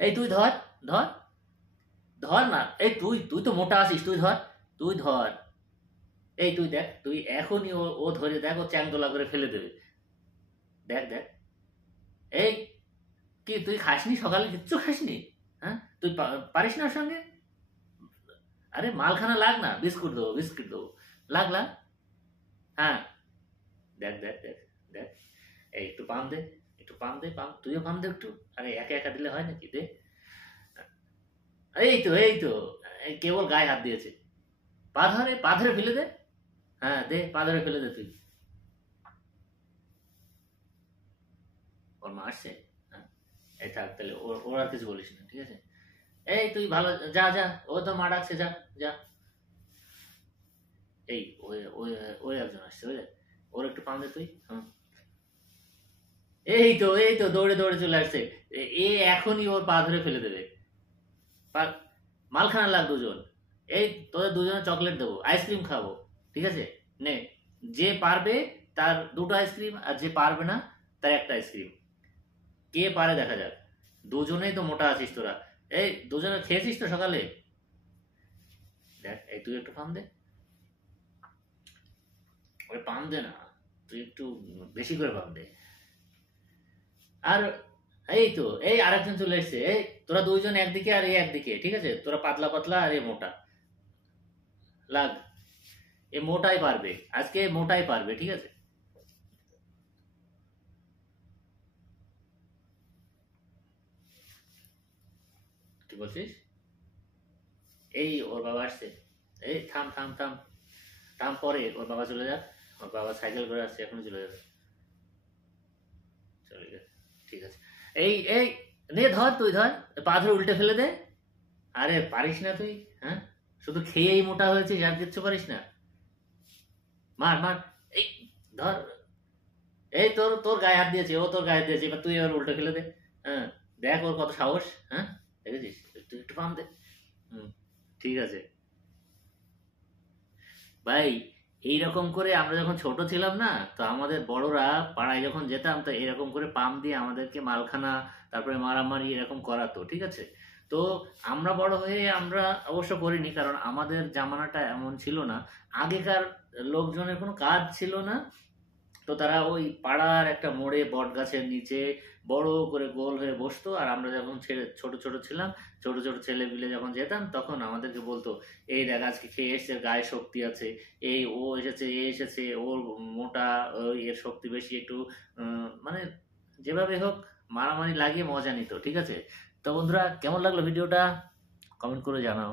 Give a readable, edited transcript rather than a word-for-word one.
এই তুই ধর, ধর, ধর না। এই তুই তুই তো মোটা আছিস, তুই ধর, তুই ধর। এই তুই দেখ, তুই এখনই ও ও ধরে দেখ, ও চ্যাংদোলা করে ফেলে দেবে। দেখ দেখ। এই, কি তুই খাসনি সকালে, কিচ্ছু খাসনি? হ্যাঁ, তুই পারিস না ওর সঙ্গে? আরে মালখানা লাগ না, বিস্কুট দেবো, বিস্কুট দেবো। লাগ লাগ। হ্যাঁ, দেখ দেখ দেখ। দেখ, এই একটু পাম দে, একটু পাম দে, পাম, তুইও পাম দে একটু। আরে একা একা দিলে হয় নাকি, দে। এই তো, এই তো, এই কেবল গায়ে হাত দিয়েছে। পা ধরে, পা ধরে ফেলে দে। হ্যাঁ দে, পা ধরে ফেলে দে তুই। ওর মা আসছে। হ্যাঁ, এই থাক তাহলে, ওর ওর আর কিছু বলিস না, ঠিক আছে? এই তুই ভালো, যা যা, ও তো মা ডাকছে, যা যা। এই ওই ওই ওই একজন আসছে, বুঝলে? ওর একটু পাম দে তুই। হুম। এই তো দৌড়ে দৌড়ে চলে আসছে। এ এখনই ওর পা ধরে ফেলে দেবে। পা- মালখানা লাগ দুজন। এই তোদের দুজনে চকলেট দেবো, আইসক্রিম খাবো, ঠিক আছে? নে, যে পারবে তার দুটো আইসক্রিম, আর যে পারবে না তার একটা আইসক্রিম। কে পারে দেখা যাক। দুজনেই তো মোটা আছিস তোরা। এই দুজনে খেয়েছিস তো সকালে? দেখ, এই তুই একটু পাম দে। ওই পাম দে না, তুই একটু বেশি করে পাম দে। আর এই তো, এই আরেকজন চলে এসছে। এই তোরা দুইজন একদিকে আর এ একদিকে, ঠিক আছে? তোরা পাতলা পাতলা আর এ মোটা। লাগ, এ মোটাই পারবে, আজকে মোটাই পারবে, ঠিক আছে? কি বলছিস? এই ওর বাবা আসছে। এই থাম থাম থাম, থাম, পরে ওর বাবা চলে যাক। ওর বাবা সাইকেল করে আসছে, এখনই চলে যাবে। চলে গেছে, ঠিক আছে। এই এই, নে ধর, তুই ধর, পা ধরে উল্টে ফেলে দে। আরে পারিস না তুই? হ্যাঁ, শুধু খেয়েই মোটা হয়েছিস, আর কিচ্ছু পারিস না? মার মার। এই ধর। এই তোর তোর গায়ে হাত দিয়েছে, ও তোর গায়ে হাত দিয়েছে, এবার তুই এবার উল্টে ফেলে দে। হ্যাঁ, দেখ ওর কত সাহস। হ্যাঁ, দেখেছিস? তুই একটু পাম দে। হুম, ঠিক আছে। ভাই, এইরকম করে আমরা যখন ছোট ছিলাম না, তো আমাদের বড়রা পাড়ায় যখন যেতাম, তো এরকম করে পাম দিয়ে আমাদেরকে মালখানা, তারপরে মারামারি এরকম করাতো, ঠিক আছে? তো আমরা বড় হয়ে আমরা অবশ্য করিনি, কারণ আমাদের জামানাটা এমন ছিল না। আগেকার লোকজনের কোনো কাজ ছিল না। তো তারা ওই পাড়ার একটা মোড়ে বট গাছের নিচে বড় করে গোল হয়ে বসতো, আর আমরা যখন ছোট ছোট ছিলাম, ছোট ছোট ছেলে মিলে যখন যেতাম, তখন আমাদেরকে বলতো, এই দেখ আজকে খেয়ে এসছে, গায়ে শক্তি আছে। এই ও এসেছে, এ এসেছে, ওর মোটা, ওই এর শক্তি বেশি একটু। মানে যেভাবে হোক মারামারি লাগিয়ে মজা নিত, ঠিক আছে? তো বন্ধুরা, কেমন লাগলো ভিডিওটা? কমেন্ট করে জানাও।